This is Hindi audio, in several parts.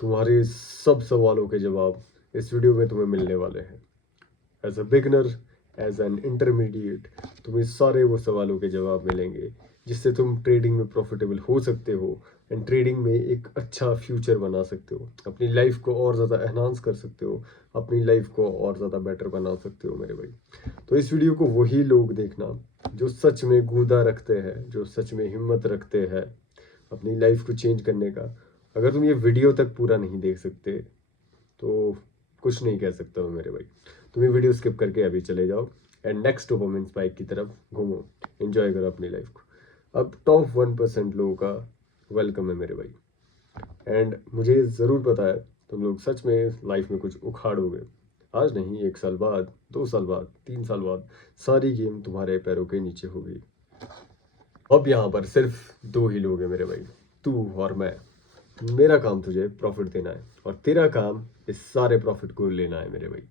तुम्हारे सब सवालों के जवाब इस वीडियो में तुम्हें मिलने वाले हैं। As a beginner, as an intermediate, तुम्हें सारे वो सवालों के जवाब मिलेंगे जिससे तुम ट्रेडिंग में प्रॉफिटेबल हो सकते हो एंड ट्रेडिंग में एक अच्छा फ्यूचर बना सकते हो, अपनी लाइफ को और ज़्यादा एनहांस कर सकते हो, अपनी लाइफ को और ज़्यादा बेटर बना सकते हो मेरे भाई। तो इस वीडियो को वही लोग देखना जो सच में गूदा रखते हैं, जो सच में हिम्मत रखते हैं अपनी लाइफ को चेंज करने का। अगर तुम ये वीडियो तक पूरा नहीं देख सकते तो कुछ नहीं कह सकता हूँ मेरे भाई। तुम ये वीडियो स्किप करके अभी चले जाओ एंड नेक्स्ट डोपामिन स्पाइक की तरफ घूमो, एंजॉय करो अपनी लाइफ को। अब टॉप 1% लोगों का वेलकम है मेरे भाई। एंड मुझे ज़रूर पता है तुम लोग सच में लाइफ में कुछ उखाड़ोगे। आज नहीं, 1 साल बाद, 2 साल बाद, 3 साल बाद सारी गेम तुम्हारे पैरों के नीचे होगी। अब यहाँ पर सिर्फ दो ही लोग हैं मेरे भाई, तू और मैं। मेरा काम तुझे प्रॉफिट देना है और तेरा काम इस सारे प्रॉफिट को लेना है मेरे भाई।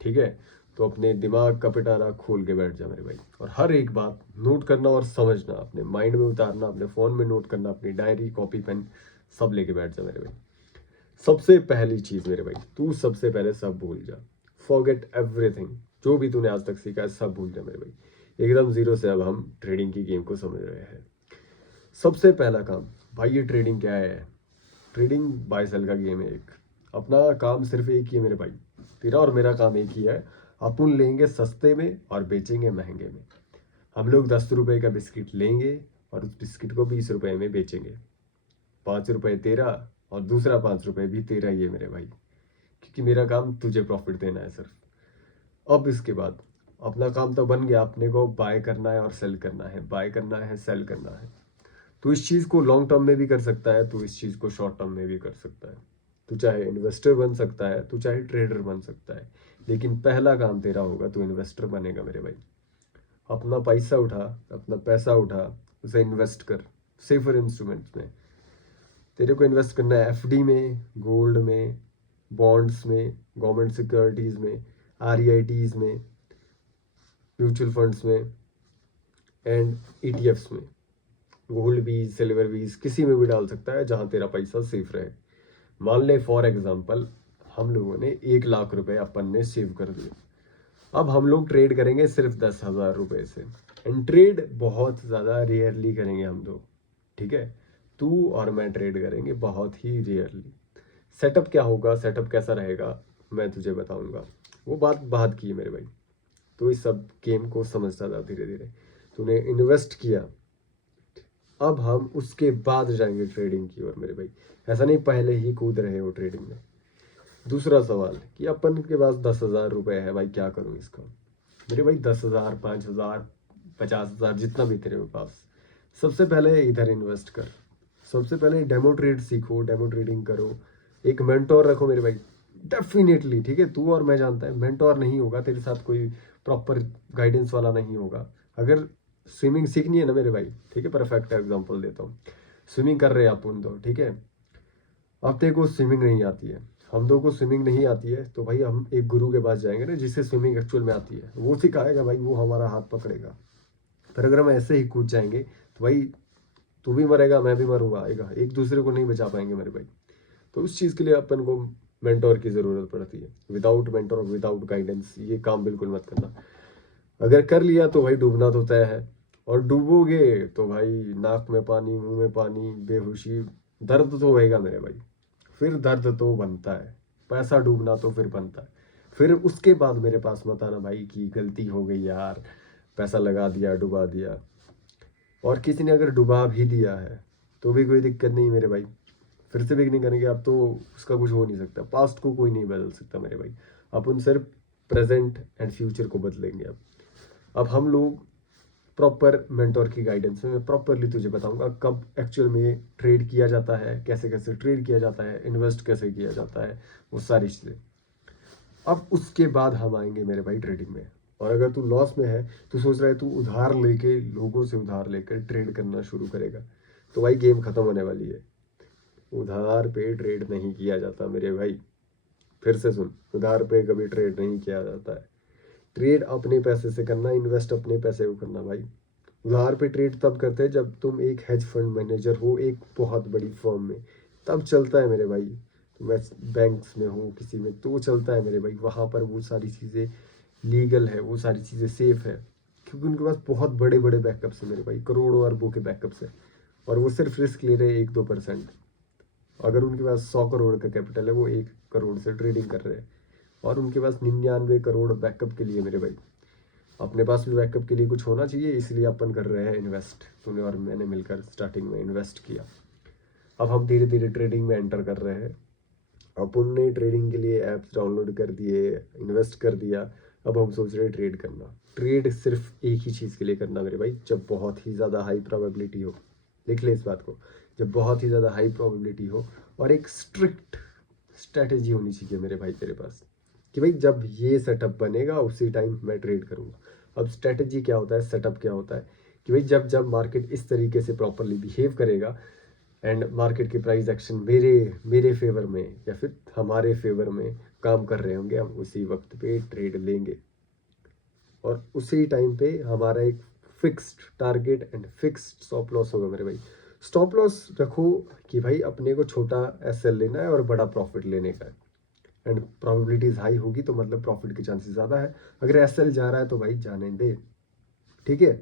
ठीक है? तो अपने दिमाग का पिटारा खोल के बैठ जा मेरे भाई और हर एक बात नोट करना और समझना, अपने माइंड में उतारना, अपने फ़ोन में नोट करना, अपनी डायरी कॉपी पेन सब लेके बैठ जा मेरे भाई। सबसे पहली चीज़ मेरे भाई, तू सबसे पहले सब भूल जा। Forget everything. जो भी तूने आज तक सीखा है सब भूल जा मेरे भाई। एकदम ज़ीरो से अब हम ट्रेडिंग की गेम को समझ रहे हैं। सबसे पहला काम भाई, ये ट्रेडिंग क्या है? ट्रेडिंग बाय सेल का गेम है एक। अपना काम सिर्फ एक ही है मेरे भाई, तेरा और मेरा काम एक ही है। अपन लेंगे सस्ते में और बेचेंगे महंगे में। हम लोग 10 रुपए का बिस्किट लेंगे और उस बिस्किट को 20 रुपए में बेचेंगे। 5 रुपए तेरा और दूसरा 5 रुपए भी तेरा ही है मेरे भाई, क्योंकि मेरा काम तुझे प्रॉफिट देना है सिर्फ। अब इसके बाद अपना काम तो बन गया, अपने को बाय करना है और सेल करना है, बाय करना है, सेल करना है। तू इस चीज़ को लॉन्ग टर्म में भी कर सकता है, तू इस चीज़ को शॉर्ट टर्म में भी कर सकता है। तू चाहे इन्वेस्टर बन सकता है, तू चाहे ट्रेडर बन सकता है, लेकिन पहला काम तेरा होगा, तू इन्वेस्टर बनेगा मेरे भाई। अपना पैसा उठा, अपना पैसा उठा, उसे इन्वेस्ट कर सेफर इंस्ट्रूमेंट्स में। तेरे को इन्वेस्ट करना है एफडी में, गोल्ड में, बॉन्ड्स में, गवर्नमेंट सिक्योरिटीज़ में, आरईआईटीज़ में, म्यूचुअल फंड्स में एंड ईटीएफ्स में। गोल्ड बीज, सिल्वर बीज, किसी में भी डाल सकता है जहां तेरा पैसा सेफ रहे। मान ले फॉर एग्जांपल हम लोगों ने 1 लाख रुपए अपन ने सेव कर दिए। अब हम लोग ट्रेड करेंगे सिर्फ 10,000 रुपए से। एंड ट्रेड बहुत ज़्यादा रेयरली करेंगे हम लोग। ठीक है? तू और मैं ट्रेड करेंगे बहुत ही रेयरली। सेटअप क्या होगा, सेटअप कैसा रहेगा, मैं तुझे बताऊंगा। वो बात बात की है मेरे भाई। तो इस सब गेम को समझता था धीरे धीरे। तूने इन्वेस्ट किया, अब हम उसके बाद जाएंगे ट्रेडिंग की ओर मेरे भाई। ऐसा नहीं पहले ही कूद रहे हो ट्रेडिंग में। दूसरा सवाल कि अपन के पास 10,000 रुपए है भाई, क्या करूं इसका? मेरे भाई 10,000, 5,000, 50,000, जितना भी तेरे पास, सबसे पहले इधर इन्वेस्ट कर। सबसे पहले डेमो ट्रेड सीखो, डेमो ट्रेडिंग करो। एक मेंटोर रखो मेरे भाई, डेफिनेटली। ठीक है? तू और मैं जानता है मेंटोर नहीं होगा तेरे साथ, कोई प्रॉपर गाइडेंस वाला नहीं होगा। अगर स्विमिंग सीखनी है ना मेरे भाई, ठीक है, परफेक्ट एग्जांपल देता हूँ। स्विमिंग कर रहे हैं अपन दो, ठीक है? अब तेरे को स्विमिंग नहीं आती है, हम दो को स्विमिंग नहीं आती है, तो भाई हम एक गुरु के पास जाएंगे ना जिससे स्विमिंग एक्चुअल में आती है, वो सिखाएगा भाई, वो हमारा हाथ पकड़ेगा। पर अगर हम ऐसे ही कूद जाएंगे तो भाई तू भी मरेगा, मैं भी मरूंगा, आएगा, एक दूसरे को नहीं बचा पाएंगे मेरे भाई। तो उस चीज़ के लिए अपन को मेंटोर की ज़रूरत पड़ती है। विदाउट मेंटोर, विदाउट गाइडेंस ये काम बिल्कुल मत करना। अगर कर लिया तो भाई डूबना तो तय है। और डूबोगे तो भाई नाक में पानी, मुंह में पानी, बेहोशी, दर्द तो होएगा मेरे भाई। फिर दर्द तो बनता है, पैसा डूबना तो फिर बनता है। फिर उसके बाद मेरे पास मत आना भाई कि गलती हो गई यार, पैसा लगा दिया, डुबा दिया। और किसी ने अगर डुबा भी दिया है तो भी कोई दिक्कत नहीं मेरे भाई, फिर से बिगनिंग करेंगे। अब तो उसका कुछ हो नहीं सकता, पास्ट को कोई नहीं बदल सकता मेरे भाई। अपन सिर्फ प्रेजेंट एंड फ्यूचर को बदलेंगे। अब हम लोग प्रॉपर मेंटोर की गाइडेंस में मैं प्रॉपरली तुझे बताऊंगा कब एक्चुअल में ट्रेड किया जाता है, कैसे कैसे ट्रेड किया जाता है, इन्वेस्ट कैसे किया जाता है, वो सारी चीज़ें। अब उसके बाद हम आएंगे मेरे भाई ट्रेडिंग में। और अगर तू लॉस में है, तू सोच रहा है तू उधार लेके, लोगों से उधार लेकर ट्रेड करना शुरू करेगा, तो भाई गेम खत्म होने वाली है। उधार पे ट्रेड नहीं किया जाता मेरे भाई। फिर से सुन, उधार पे कभी ट्रेड नहीं किया जाता है। ट्रेड अपने पैसे से करना, इन्वेस्ट अपने पैसे को करना भाई। उधार पे ट्रेड तब करते हैं जब तुम एक हेज फंड मैनेजर हो एक बहुत बड़ी फर्म में, तब चलता है मेरे भाई। मैं बैंक्स में हूँ किसी में तो चलता है मेरे भाई, वहाँ पर वो सारी चीज़ें लीगल है, वो सारी चीज़ें सेफ है, क्योंकि उनके पास बहुत बड़े बड़े बैकअप्स है मेरे भाई, करोड़ों अरबों के बैकअप्स है, और वो सिर्फ रिस्क ले रहे हैं 1-2%। अगर उनके पास 100 करोड़ का कैपिटल है, वो 1 करोड़ से ट्रेडिंग कर रहे हैं, और उनके पास 99 करोड़ बैकअप के लिए मेरे भाई। अपने पास भी बैकअप के लिए कुछ होना चाहिए, इसलिए अपन कर रहे हैं इन्वेस्ट, तूने और मैंने मिलकर स्टार्टिंग में इन्वेस्ट किया। अब हम धीरे धीरे ट्रेडिंग में एंटर कर रहे हैं। अपन ने ट्रेडिंग के लिए ऐप्स डाउनलोड कर दिए, इन्वेस्ट कर दिया। अब हम सोच रहे हैं ट्रेड करना। ट्रेड सिर्फ एक ही चीज़ के लिए करना मेरे भाई, जब बहुत ही ज़्यादा हाई प्रोबेबिलिटी हो। लिख ले इस बात को, जब बहुत ही ज़्यादा हाई प्रोबेबिलिटी हो और एक स्ट्रिक्ट स्ट्रैटेजी होनी चाहिए मेरे भाई तेरे पास, कि भाई जब ये सेटअप बनेगा उसी टाइम मैं ट्रेड करूँगा। अब स्ट्रैटेजी क्या होता है, सेटअप क्या होता है, कि भाई जब जब मार्केट इस तरीके से प्रॉपरली बिहेव करेगा एंड मार्केट के प्राइस एक्शन मेरे मेरे फेवर में या फिर हमारे फेवर में काम कर रहे होंगे, हम उसी वक्त पे ट्रेड लेंगे, और उसी टाइम पे हमारा एक fixed target and fixed stop loss होगा मेरे भाई। स्टॉप लॉस रखो कि भाई अपने को छोटा एसएल लेना है और बड़ा प्रॉफिट लेने का है, एंड प्रोबेबिलिटीज हाई होगी तो मतलब प्रॉफिट के चांसेस ज़्यादा है। अगर एसएल जा रहा है तो भाई जाने दे, ठीक है,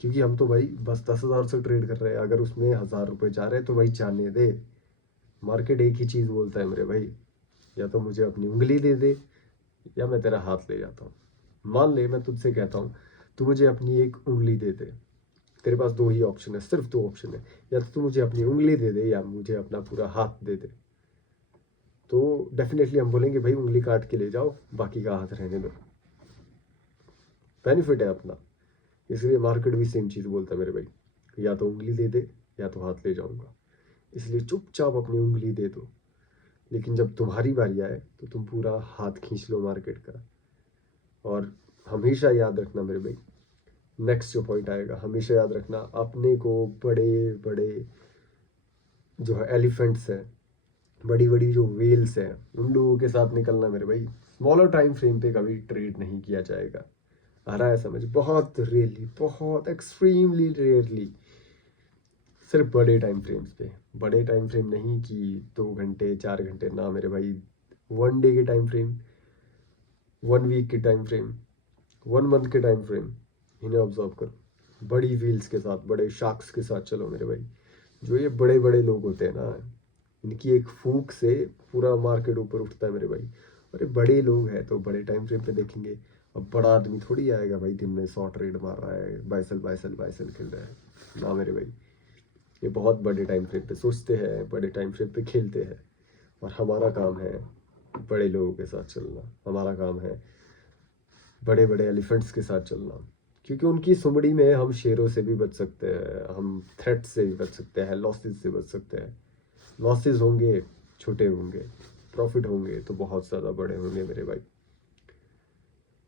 क्योंकि हम तो भाई बस 10,000 से ट्रेड कर रहे हैं, अगर उसमें 1,000 रुपये जा रहे हैं तो भाई जाने दे। मार्केट एक ही चीज़ बोलता है मेरे भाई, या तो मुझे अपनी उंगली दे दे या मैं तेरा हाथ ले जाता हूँ। मान ले मैं तुझसे कहता हूँ तू मुझे अपनी एक उंगली दे दे, तेरे पास दो ही ऑप्शन है, सिर्फ दो ऑप्शन है, या तो तू मुझे अपनी उंगली दे दे या मुझे अपना पूरा हाथ दे दे। तो डेफिनेटली हम बोलेंगे भाई उंगली काट के ले जाओ, बाकी का हाथ रहने दो, बेनिफिट है अपना। इसलिए मार्केट भी सेम चीज़ बोलता है मेरे भाई, या तो उंगली दे दे या तो हाथ ले जाऊंगा। इसलिए चुपचाप अपनी उंगली दे दो, लेकिन जब तुम्हारी बारी आए तो तुम पूरा हाथ खींच लो मार्केट का। और हमेशा याद रखना मेरे भाई, नेक्स्ट जो पॉइंट आएगा, हमेशा याद रखना अपने को बड़े बड़े जो है एलिफेंट्स हैं, बड़ी बड़ी जो वेल्स हैं, उन लोगों के साथ निकलना मेरे भाई। स्मॉलर टाइम फ्रेम पे कभी ट्रेड नहीं किया जाएगा, आ रहा है समझ? बहुत रेयरली, बहुत एक्सट्रीमली रेयरली, सिर्फ बड़े टाइम फ्रेम्स पे। बड़े टाइम फ्रेम नहीं कि 2 घंटे 4 घंटे, ना मेरे भाई, 1 डे के टाइम फ्रेम, 1 वीक के टाइम फ्रेम, 1 मंथ के टाइम फ्रेम, इन्हें ऑब्जर्व करो। बड़ी व्हील्स के साथ, बड़े शार्क्स के साथ चलो मेरे भाई। जो ये बड़े बड़े लोग होते हैं ना, इनकी एक फूंक से पूरा मार्केट ऊपर उठता है मेरे भाई। अरे बड़े लोग हैं तो बड़े टाइम फ्रेम पे देखेंगे। अब बड़ा आदमी थोड़ी आएगा भाई दिन में 100 ट्रेड मार रहा है, बाइसल बाइसल बाइसल खेल रहा है, ना मेरे भाई। ये बहुत बड़े टाइम फ्रेम पे सोचते हैं, बड़े टाइम फ्रेम पे खेलते हैं, और हमारा काम है बड़े लोगों के साथ चलना, हमारा काम है बड़े बड़े एलिफेंट्स के साथ चलना, क्योंकि उनकी सुमड़ी में हम शेरों से भी बच सकते हैं, हम थ्रेट से भी बच सकते हैं, लॉसेस से बच सकते हैं। लॉसेस होंगे छोटे होंगे, प्रॉफिट होंगे तो बहुत ज़्यादा बड़े होंगे मेरे भाई।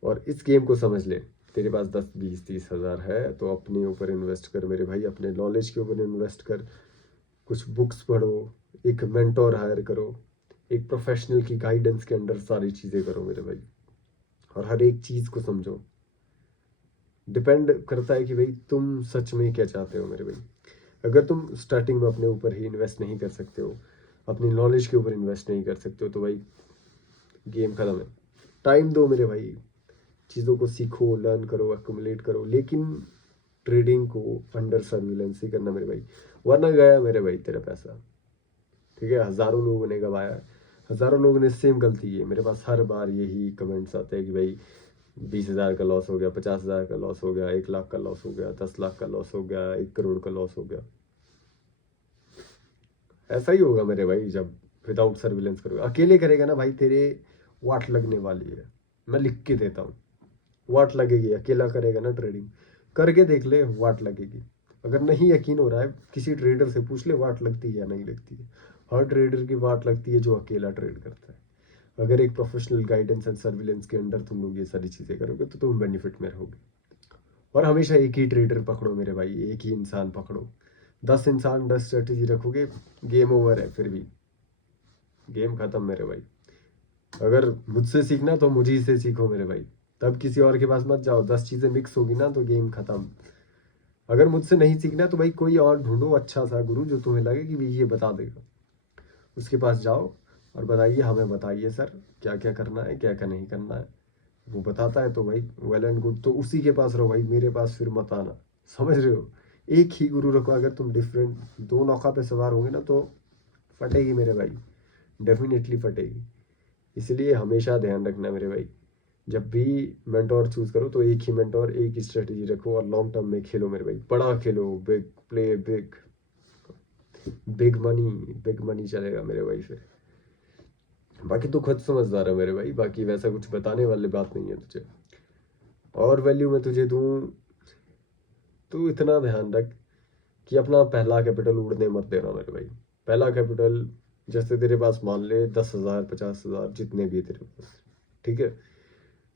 और इस गेम को समझ ले, तेरे पास 10, 20, 30 हज़ार है तो अपने ऊपर इन्वेस्ट कर मेरे भाई, अपने नॉलेज के ऊपर इन्वेस्ट कर, कुछ बुक्स पढ़ो, एक मेंटोर हायर करो, एक प्रोफेशनल की गाइडेंस के अंडर सारी चीज़ें करो मेरे भाई, और हर एक चीज़ को समझो। डिपेंड करता है कि भाई तुम सच में क्या चाहते हो मेरे भाई। अगर तुम स्टार्टिंग में अपने ऊपर ही इन्वेस्ट नहीं कर सकते हो, अपनी नॉलेज के ऊपर इन्वेस्ट नहीं कर सकते हो, तो भाई गेम खत्म है। टाइम दो मेरे भाई, चीज़ों को सीखो, लर्न करो, एक्यूमुलेट करो, लेकिन ट्रेडिंग को अंडर सर्विलेंस ही करना मेरे भाई, वरना गया मेरे भाई तेरा पैसा। ठीक है, हज़ारों लोगों ने गवाया है, हज़ारों लोगों ने सेम गलती की है। मेरे पास हर बार यही कमेंट्स आते हैं कि भाई 20,000 का लॉस हो गया, 50,000 का लॉस हो गया, 1 लाख का लॉस हो गया, 10 लाख का लॉस हो गया, 1 करोड़ का लॉस हो गया। ऐसा ही होगा मेरे भाई जब विदाउट सर्विलेंस करोगे। अकेले करेगा ना भाई, तेरे वाट लगने वाली है, मैं लिख के देता हूँ, वाट लगेगी। अकेला करेगा ना ट्रेडिंग, करके देख ले, वाट लगेगी। अगर नहीं यकीन हो रहा है, किसी ट्रेडर से पूछ ले वाट लगती है या नहीं लगती है। हर ट्रेडर की वाट लगती है जो अकेला ट्रेड करता है। अगर एक प्रोफेशनल गाइडेंस एंड सर्विलेंस के अंडर तुम लोग ये सारी चीज़ें करोगे तो तुम बेनिफिट में रहोगे। और हमेशा एक ही ट्रेडर पकड़ो मेरे भाई, एक ही इंसान पकड़ो। 10 इंसान 10 स्ट्रेटेजी रखोगे, गेम ओवर है, फिर भी गेम खत्म मेरे भाई। अगर मुझसे सीखना तो मुझी से सीखो मेरे भाई, तब किसी और के पास मत जाओ। 10 चीज़ें मिक्स होगी ना तो गेम खत्म। अगर मुझसे नहीं सीखना तो भाई कोई और ढूंढो, अच्छा सा गुरु जो तुम्हें लगे कि भाई ये बता देगा, उसके पास जाओ, और बताइए, हमें बताइए सर क्या क्या करना है, क्या क्या नहीं करना है। वो बताता है तो भाई वेल एंड गुड, तो उसी के पास रहो भाई, मेरे पास फिर मत आना। समझ रहे हो? एक ही गुरु रखो। अगर तुम डिफरेंट दो नौका पे सवार होंगे ना तो फटेगी मेरे भाई, डेफिनेटली फटेगी। इसलिए हमेशा ध्यान रखना मेरे भाई, जब भी मेंटोर चूज करो तो एक ही मेंटोर, एक ही स्ट्रेटेजी रखो और लॉन्ग टर्म में खेलो मेरे भाई, बड़ा खेलो, big play, big big money, big money चलेगा मेरे भाई फिर। बाकी तो खुद समझदार है मेरे भाई, बाकी वैसा कुछ बताने वाली बात नहीं है तुझे। और वैल्यू मैं तुझे दूं तो इतना ध्यान रख कि अपना पहला कैपिटल उड़ने मत देना मेरे भाई। पहला कैपिटल, जैसे तेरे पास मान ले 10,000, 50,000, जितने भी है तेरे पास, ठीक है,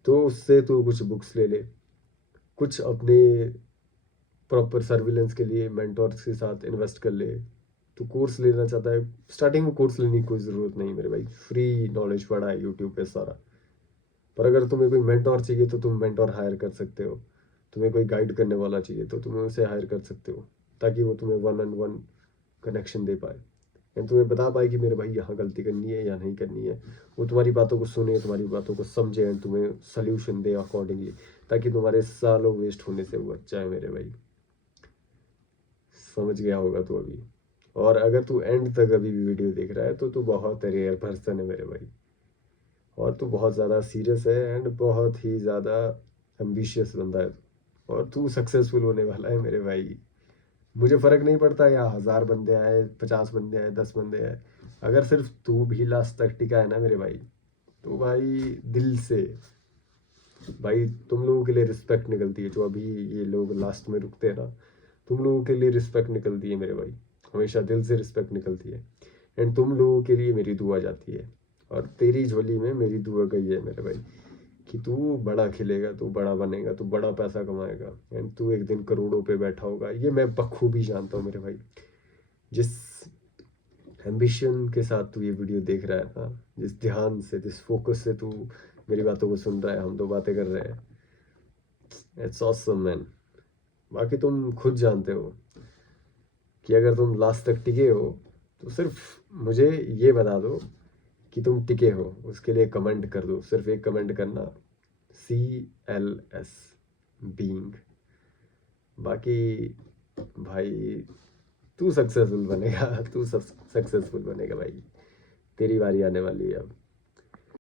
तो उससे तू कुछ बुक्स ले ले, कुछ अपने प्रॉपर सर्विलेंस के लिए मेंटोर्स के साथ इन्वेस्ट कर ले। तू कोर्स लेना चाहता है, स्टार्टिंग में कोर्स लेने की कोई ज़रूरत नहीं मेरे भाई, फ्री नॉलेज पड़ा है यूट्यूब पे सारा। पर अगर तुम्हें कोई मेंटोर चाहिए तो तुम मेंटोर हायर कर सकते हो। तुम्हें कोई गाइड करने वाला चाहिए तो तुम्हें उसे हायर कर सकते हो, ताकि वो तुम्हें वन ऑन वन कनेक्शन दे पाए, या तुम्हें बता पाए कि मेरे भाई यहाँ गलती करनी है या नहीं करनी है। वो तुम्हारी बातों को सुने, तुम्हारी बातों को समझे एंड तुम्हें सोल्यूशन दे अकॉर्डिंगली, ताकि तुम्हारे सालों वेस्ट होने से वो बच जाए मेरे भाई। समझ गया होगा तू अभी। और अगर तू एंड तक अभी भी वीडियो देख रहा है तो तू बहुत रेयर पर्सन है मेरे भाई, और तू बहुत ज़्यादा सीरियस है एंड बहुत ही ज़्यादा एम्बिशियस बंदा है, और तू सक्सेसफुल होने वाला है मेरे भाई। मुझे फ़र्क नहीं पड़ता यहाँ 1,000 बंदे आए, 50 बंदे आए, 10 बंदे आए, अगर सिर्फ तू भी लास्ट तक टिका है ना मेरे भाई, तो भाई दिल से, भाई तुम लोगों के लिए रिस्पेक्ट निकलती है। जो अभी ये लोग लास्ट में रुकते हैं ना, तुम लोगों के लिए रिस्पेक्ट निकलती है मेरे भाई, हमेशा दिल से रिस्पेक्ट निकलती है। एंड तुम लोगों के लिए मेरी दुआ जाती है, और तेरी झोली में मेरी दुआ गई है मेरे भाई, कि तू बड़ा खिलेगा, तू बड़ा बनेगा, तू बड़ा पैसा कमाएगा एंड तू एक दिन करोड़ों पे बैठा होगा। ये मैं बखूबी जानता हूँ मेरे भाई। जिस एम्बिशन के साथ तू ये वीडियो देख रहा है ना, जिस ध्यान से, जिस फोकस से तू मेरी बातों को सुन रहा है, हम दो बातें कर रहे हैं, इट्स ऑसम मैन। बाकी तुम खुद जानते हो कि अगर तुम लास्ट तक टिके हो तो सिर्फ मुझे ये बता दो कि तुम टिके हो, उसके लिए कमेंट कर दो, सिर्फ एक कमेंट करना, CLS बीइंग। बाकी भाई तू सक्सेसफुल बनेगा, तू सक्सेसफुल बनेगा भाई, तेरी बारी आने वाली है अब।